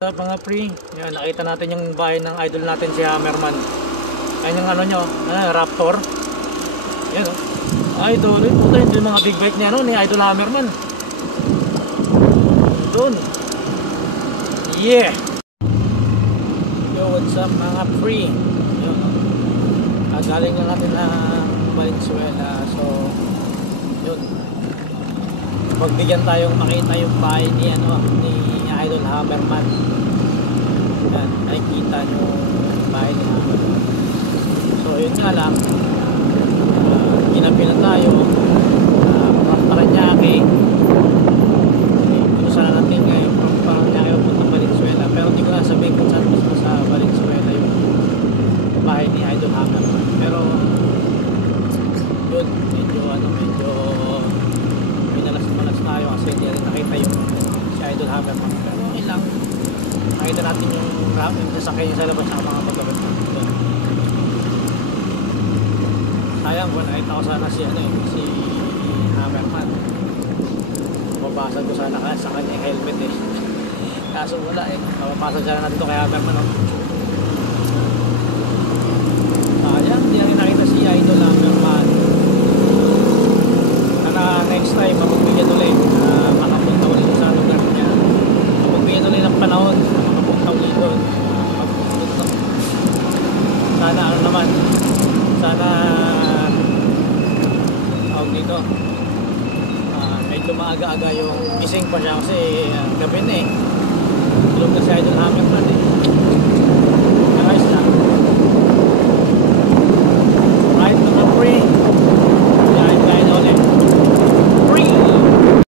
Mga pre, yan, nakita natin yung bahay ng idol natin si Hammerman. Ayun yung ano nyo, Raptor. Yan o. Idol, puta yung mga big bike niya ni Idol Hammerman. Doon. Yeah! Yo, what's up mga pre? Yun. Galing lang natin ng Valenzuela. So, yun. Magbigyan tayong makita yung bahay ni Idol Hammerman. Yan, nakikita nyo yung bahay ni Hammerman. So yun nga lang, ginabi na tayo, Paranaque. Ito sana natin ngayon from Paranaque puntang Valenzuela, pero hindi ko na sabihin kung saan mismo sa Valenzuela yung bahay ni Idol Hammerman. Pero yun, medyo minalas tayo kasi hindi rin nakita yung si Idol Hammerman. Pero okay lang, nakita natin yung sasakay sa labas ng mga pagkabit natin. Sayang kung nakita ko sana si Hammerman, mabasag ko sana sa kanya yung helmet kaso wala mabasag sana natin ito kay Hammerman sayang, hindi lang nakita si Idol Hammerman. Next time mapagbigyan ulit makapunta ulit sa lugar niya, mapagbigyan ulit ng panahon makapunta ulit doon. Sana sana tawag dito medyo maaga-aga yung gising pa siya kasi gabi na tulog na si Idol Hammerman